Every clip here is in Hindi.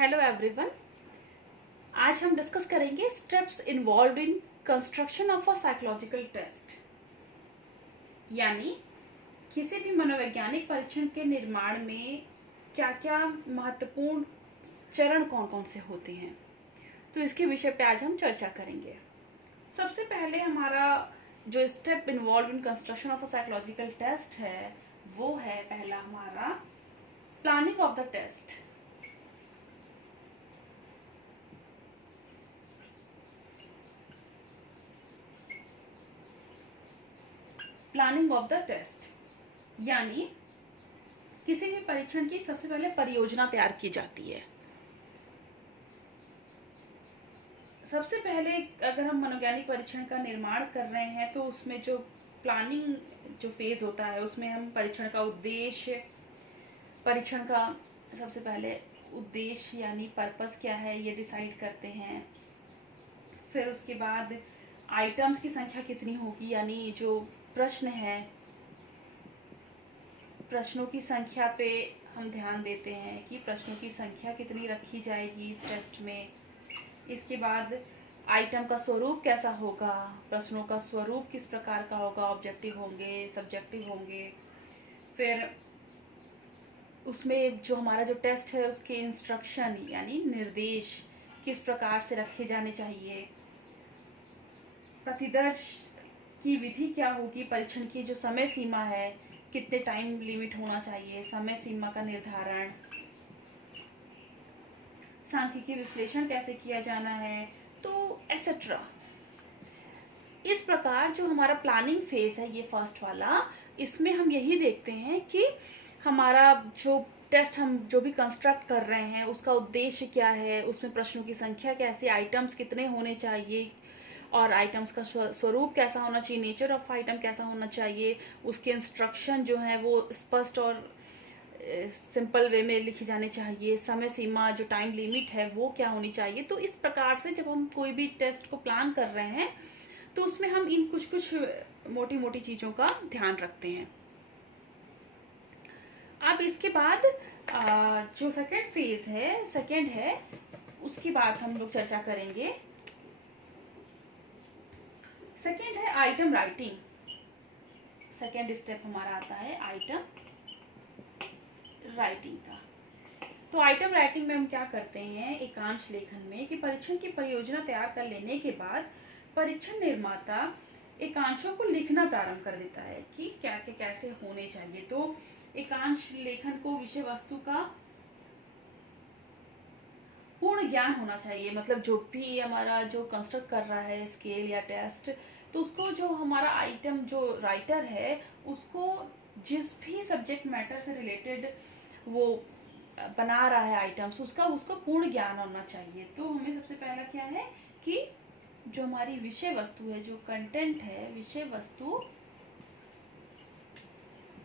Hello everyone. आज हम डिस्कस करेंगे steps involve in construction of a psychological test, यानी किसी भी मनोवैज्ञानिक परीक्षण के निर्माण में क्या क्या महत्वपूर्ण चरण कौन कौन से होते हैं, तो इसके विषय पे आज हम चर्चा करेंगे। सबसे पहले हमारा जो step involve in construction of a psychological test है वो है पहला हमारा planning of the test. Planning of the test यानी किसी भी परीक्षण की सबसे पहले परियोजना तैयार की जाती है। सबसे पहले अगर हम मनोवैज्ञानिक परीक्षण का निर्माण कर रहे हैं तो उसमें जो प्लानिंग जो फेज होता है उसमें हम परीक्षण का उद्देश्य, परीक्षण का सबसे पहले उद्देश्य यानी पर्पस क्या है ये डिसाइड करते हैं। फिर उसके बाद आइटम्स की संख्या कितनी होगी, यानी जो प्रश्न है प्रश्नों की संख्या पे हम ध्यान देते हैं कि प्रश्नों की संख्या कितनी रखी जाएगी इस टेस्ट में। इसके बाद आइटम का स्वरूप कैसा होगा, प्रश्नों का स्वरूप किस प्रकार का होगा, ऑब्जेक्टिव होंगे, सब्जेक्टिव होंगे। फिर उसमें जो हमारा जो टेस्ट है उसके इंस्ट्रक्शन यानी निर्देश किस प्रकार से रखे जाने चाहिए। प्रतिदर्श की विधि क्या होगी, परीक्षण की जो समय सीमा है, कितने टाइम लिमिट होना चाहिए, समय सीमा का निर्धारण, सांख्यिकी विश्लेषण कैसे किया जाना है, तो एसेट्रा। इस प्रकार जो हमारा प्लानिंग फेज है ये फर्स्ट वाला, इसमें हम यही देखते हैं कि हमारा जो टेस्ट हम जो भी कंस्ट्रक्ट कर रहे हैं उसका उद्देश्य क्या है, उसमें प्रश्नों की संख्या कैसी, आइटम्स कितने होने चाहिए और आइटम्स का स्वरूप कैसा होना चाहिए, नेचर ऑफ आइटम कैसा होना चाहिए, उसके इंस्ट्रक्शन जो है वो स्पष्ट और सिंपल वे में लिखी जानी चाहिए, समय सीमा जो टाइम लिमिट है वो क्या होनी चाहिए। तो इस प्रकार से जब हम कोई भी टेस्ट को प्लान कर रहे हैं तो उसमें हम इन कुछ कुछ मोटी मोटी चीज़ों का ध्यान रखते हैं। अब इसके बाद जो सेकेंड फेज है, सेकेंड है, उसकी बात हम लोग चर्चा करेंगे। सेकेंड है आइटम राइटिंग। सेकेंड स्टेप हमारा आता है आइटम राइटिंग का। तो आइटम राइटिंग में हम क्या करते हैं एकांश लेखन में कि परीक्षण की परियोजना तैयार कर लेने के बाद परीक्षण निर्माता एकांशों को लिखना प्रारंभ कर देता है कि क्या क्या कैसे होने चाहिए। तो एकांश लेखन को विषय वस्तु का पूर्ण ज्ञान होना चाहिए, मतलब जो भी हमारा जो कंस्ट्रक्ट कर रहा है स्केल या टेस्ट, तो उसको जो हमारा आइटम जो राइटर है उसको जिस भी सब्जेक्ट मैटर से रिलेटेड वो बना रहा है आइटम्स उसका उसको पूर्ण ज्ञान होना चाहिए। तो हमें सबसे पहला क्या है कि जो हमारी विषय वस्तु है, जो कंटेंट है, विषय वस्तु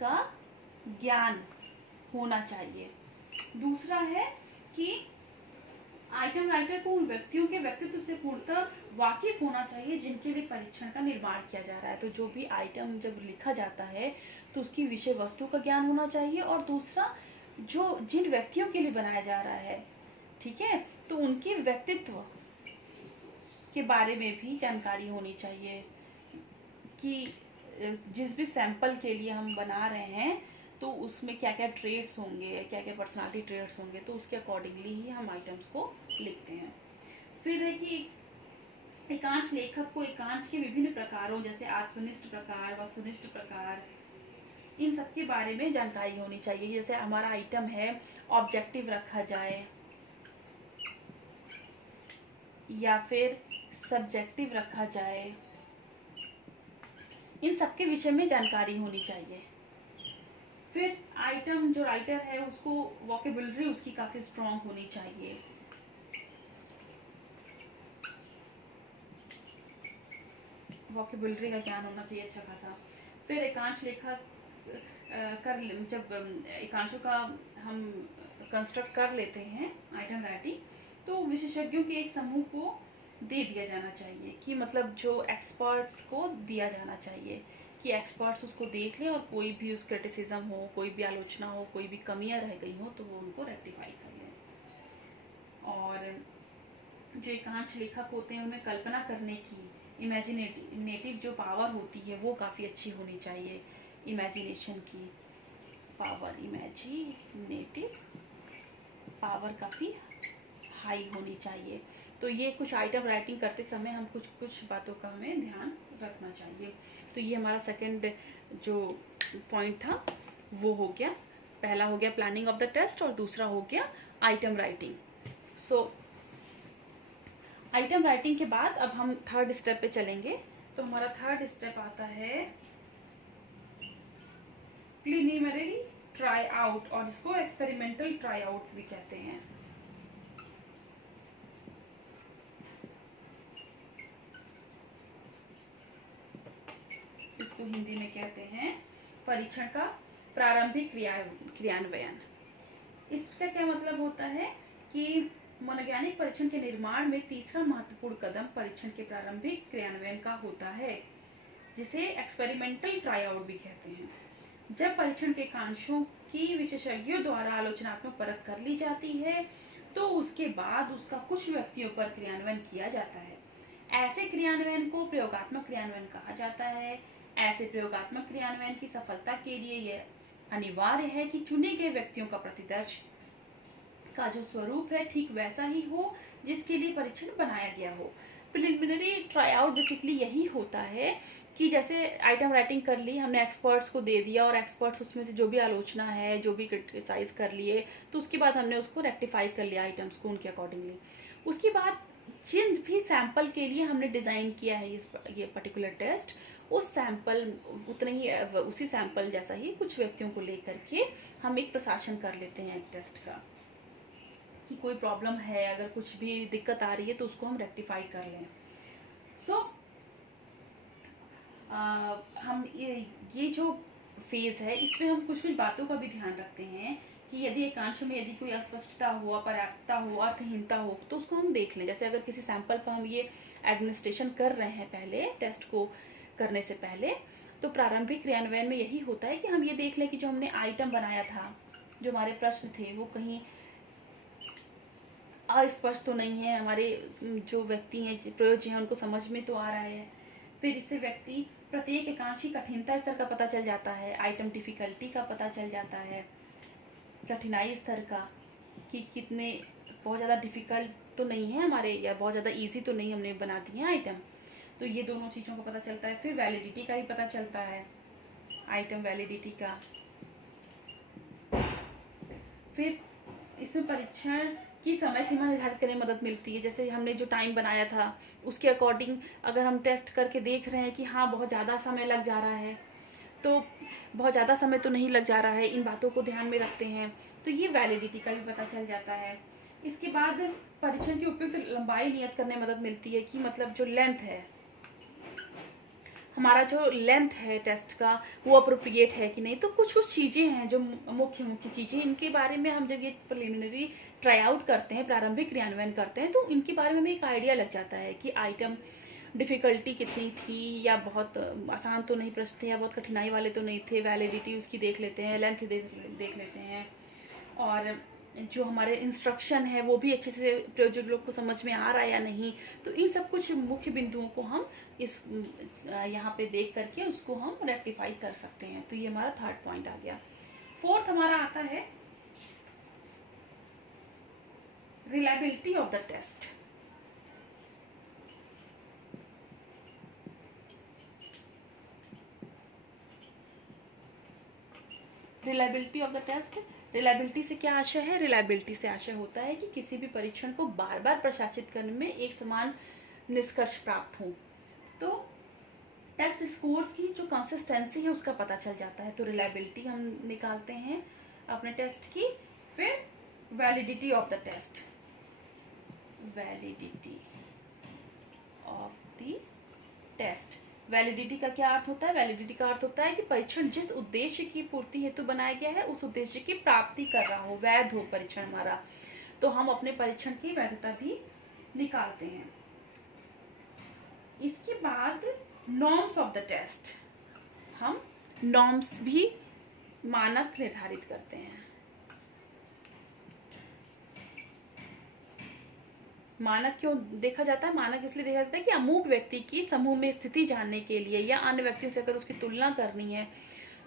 का ज्ञान होना चाहिए। दूसरा है कि आइटम राइटर को उन व्यक्तियों के व्यक्तित्व से पूर्णतः वाकिफ होना चाहिए जिनके लिए परीक्षण का निर्माण किया जा रहा है। तो जो भी आइटम जब लिखा जाता है तो उसकी विषय वस्तु का ज्ञान होना चाहिए, और दूसरा जो जिन व्यक्तियों के लिए बनाया जा रहा है, ठीक है, तो उनके व्यक्तित्व के बारे में भी जानकारी होनी चाहिए कि जिस भी सैंपल के लिए हम बना रहे हैं तो उसमें क्या क्या ट्रेड्स होंगे, क्या क्या पर्सनालिटी ट्रेड्स होंगे, तो उसके अकॉर्डिंगली ही हम आइटम्स को लिखते हैं। फिर है कि एकांश लेखक को एकांश के विभिन्न प्रकारों जैसे आत्मनिष्ठ प्रकार, वस्तुनिष्ठ प्रकार, इन सब के बारे में जानकारी होनी चाहिए। जैसे हमारा आइटम है ऑब्जेक्टिव रखा जाए या फिर सब्जेक्टिव रखा जाए, इन सब के विषय में जानकारी होनी चाहिए। फिर आइटम जो राइटर है उसको वोकेबुलरी उसकी काफी स्ट्रांग होनी चाहिए। वोकेबुलरी का ज्ञान होना चाहिए अच्छा खासा। फिर एकांश लेखक जब एकांशों का हम कंस्ट्रक्ट कर लेते हैं आइटम राइटिंग, तो विशेषज्ञों के एक समूह को दे दिया जाना चाहिए कि मतलब जो एक्सपर्ट्स को दिया जाना चाहिए कि एक्सपर्ट्स उसको देख लें और कोई भी उस क्रिटिसिज्म हो, कोई भी आलोचना हो, कोई भी कमियां रह गई हो तो वो उनको रेक्टिफाई कर लें। जो एकांश लेखक होते हैं उनमें कल्पना करने की इमेजिनेटिव जो पावर होती है वो काफ़ी अच्छी होनी चाहिए। इमेजिनेशन की पावर, इमेजिनेटिव पावर काफ़ी हाई होनी चाहिए। तो ये कुछ आइटम राइटिंग करते समय हम कुछ बातों का हमें ध्यान रखना चाहिए। तो ये हमारा सेकंड जो पॉइंट था वो हो गया। पहला हो गया प्लानिंग ऑफ द टेस्ट और दूसरा हो गया आइटम राइटिंग। सो आइटम राइटिंग के बाद अब हम थर्ड स्टेप पे चलेंगे। तो हमारा थर्ड स्टेप आता है प्रीलिमिनरी ट्राई आउट, और इसको एक्सपेरिमेंटल ट्राई आउट भी कहते हैं। इसको हिंदी में कहते हैं परीक्षण का प्रारंभिक क्रियान्वयन। इसका क्या मतलब होता है कि मनोवैज्ञानिक परीक्षण के निर्माण में तीसरा महत्वपूर्ण कदम परीक्षण के प्रारंभिक क्रियान्वयन का होता है, जिसे एक्सपेरिमेंटल ट्राई आउट भी कहते हैं। जब परीक्षण के कांशों की विशेषज्ञों द्वारा आलोचनात्मक परख कर ली जाती है तो उसके बाद उसका कुछ व्यक्तियों पर क्रियान्वयन किया जाता है। ऐसे क्रियान्वयन को प्रयोगात्मक क्रियान्वयन कहा जाता है। ऐसे प्रयोगात्मक क्रियान्वयन की सफलता के लिए यह अनिवार्य है कि चुने गए व्यक्तियों का प्रतिदर्श का जो स्वरूप है ठीक वैसा ही हो जिसके लिए परीक्षण बनाया गया हो। प्रिलिमिनरी ट्राई आउट बेसिकली यही होता है कि जैसे आइटम राइटिंग कर ली, हमने एक्सपर्ट्स को दे दिया और एक्सपर्ट्स उसमें से जो भी आलोचना है, जो भी क्रिटिसाइज कर लिए, तो उसके बाद हमने उसको रेक्टिफाई कर लिया आइटम्स को उनके अकॉर्डिंगली। उसके बाद जिन भी सैंपल के लिए हमने डिज़ाइन किया है ये पर्टिकुलर टेस्ट, उस सैंपल उतने ही उसी सैंपल जैसा ही कुछ व्यक्तियों को लेकर के हम एक प्रशासन कर लेते हैं एक टेस्ट का, कि कोई प्रॉब्लम है, अगर कुछ भी दिक्कत आ रही है तो उसको हम रेक्टिफाई कर लें। सो हम ये जो फेज है इसमें हम कुछ बातों का भी ध्यान रखते हैं कि यदि एकांशों में यदि कोई अस्पष्टता हो, अपर्याप्तता हो, अर्थहीनता हो तो उसको हम देख लें। जैसे अगर किसी सैंपल पर हम ये एडमिनिस्ट्रेशन कर रहे हैं पहले टेस्ट को करने से पहले, तो प्रारंभिक क्रियान्वयन में यही होता है कि हम ये देख लें कि जो हमने आइटम बनाया था, जो हमारे प्रश्न थे, वो कहीं अस्पष्ट तो नहीं है, हमारे जो व्यक्ति हैं प्रयोज्य हैं उनको समझ में तो आ रहा है। फिर इससे व्यक्ति प्रत्येक एकांश की कठिनता स्तर का पता चल जाता है, आइटम डिफिकल्टी का पता चल जाता है, कठिनाई स्तर का कि कितने बहुत ज़्यादा डिफिकल्ट तो नहीं है हमारे, या बहुत ज़्यादा इजी तो नहीं हमने बना दिए आइटम। तो ये दोनों चीज़ों का पता चलता है। फिर वैलिडिटी का भी पता चलता है, आइटम वैलिडिटी का। फिर इसमें परीक्षण की समय सीमा निर्धारित करने में मदद मिलती है। जैसे हमने जो टाइम बनाया था उसके अकॉर्डिंग अगर हम टेस्ट करके देख रहे हैं कि हाँ बहुत ज़्यादा समय लग जा रहा है, तो बहुत ज़्यादा समय तो नहीं लग जा रहा है, इन बातों को ध्यान में रखते हैं, तो ये वैलिडिटी का भी पता चल जाता है। इसके बाद परीक्षण की उपयुक्त लंबाई नियत करने में मदद मिलती है कि मतलब जो लेंथ है, हमारा जो लेंथ है टेस्ट का वो अप्रोप्रिएट है कि नहीं। तो कुछ चीज़ें हैं जो मुख्य चीज़ें, इनके बारे में हम जब ये प्रिलिमिनरी ट्राई आउट करते हैं, प्रारंभिक क्रियान्वयन करते हैं, तो इनके बारे में हमें एक आइडिया लग जाता है कि आइटम डिफ़िकल्टी कितनी थी, या बहुत आसान तो नहीं प्रश्न थे, या बहुत कठिनाई वाले तो नहीं थे। वैलिडिटी उसकी देख लेते हैं, लेंथ देख लेते हैं, और जो हमारे इंस्ट्रक्शन है वो भी अच्छे से प्रयोजक लोग को समझ में आ रहा है या नहीं। तो इन सब कुछ मुख्य बिंदुओं को हम इस यहाँ पे देख करके उसको हम रेक्टिफाई कर सकते हैं। तो ये हमारा थर्ड पॉइंट आ गया। फोर्थ हमारा आता है reliability of the test. Reliability of the test, reliability से क्या आशय है? रिलायबिलिटी से आशय होता है कि किसी भी परीक्षण को बार बार प्रशासित करने में एक समान निष्कर्ष प्राप्त हो। तो टेस्ट स्कोर्स की जो कंसिस्टेंसी है उसका पता चल जाता है। तो रिलायबिलिटी हम निकालते हैं अपने टेस्ट की। फिर validity of the test, validity of the test. Validity का क्या अर्थ होता है? वैलिडिटी का अर्थ होता है कि परीक्षण जिस उद्देश्य की पूर्ति हेतु बनाया गया है उस उद्देश्य की प्राप्ति कर रहा हो, वैध हो परीक्षण हमारा। तो हम अपने परीक्षण की वैधता भी निकालते हैं। इसके बाद नॉर्म्स ऑफ द टेस्ट, हम नॉर्म्स भी मानक निर्धारित करते हैं। मानक क्यों देखा जाता है? मानक इसलिए देखा जाता है कि अमूक व्यक्ति की समूह में स्थिति जानने के लिए या अन्य व्यक्तियों से अगर उसकी तुलना करनी है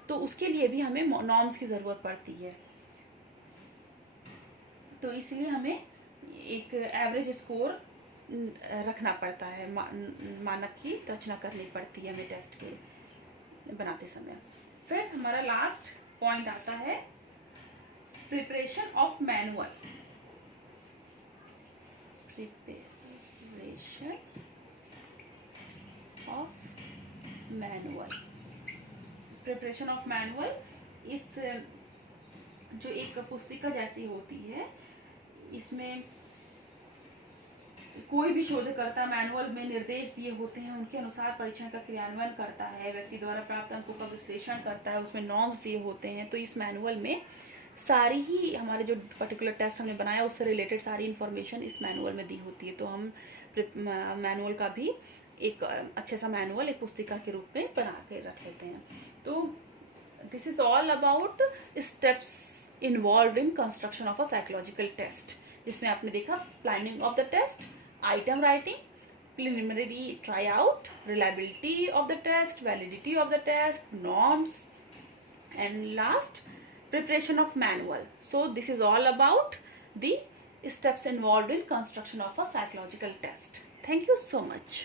तो उसके लिए भी हमें नॉर्म्स की जरूरत पड़ती है। तो इसलिए हमें एक एवरेज स्कोर रखना पड़ता है, मानक की रचना करनी पड़ती है हमें टेस्ट के बनाते समय। फिर हमारा लास्ट पॉइंट आता है preparation of manual. Preparation of manual, preparation of manual इस जो एक पुस्तिका जैसी होती है, इसमें कोई भी शोधकर्ता मैनुअल में निर्देश दिए होते हैं, उनके अनुसार परीक्षण का क्रियान्वयन करता है, व्यक्ति द्वारा प्राप्त अंकों का विश्लेषण करता है, उसमें नॉर्म्स दिए होते हैं। तो इस मैनुअल में सारी ही हमारे जो पर्टिकुलर टेस्ट हमने बनाया उससे रिलेटेड सारी इन्फॉर्मेशन इस मैनुअल में दी होती है। तो हम मैनुअल का भी एक अच्छे सा मैनुअल एक पुस्तिका के रूप में बना के रख लेते हैं। तो this is all about steps involve in construction of a psychological test, जिसमें आपने देखा planning of the test, item writing, preliminary tryout, reliability of the test, validity of the test, norms, and last preparation of manual. So this is all about the steps involved in construction of a psychological test. Thank you so much.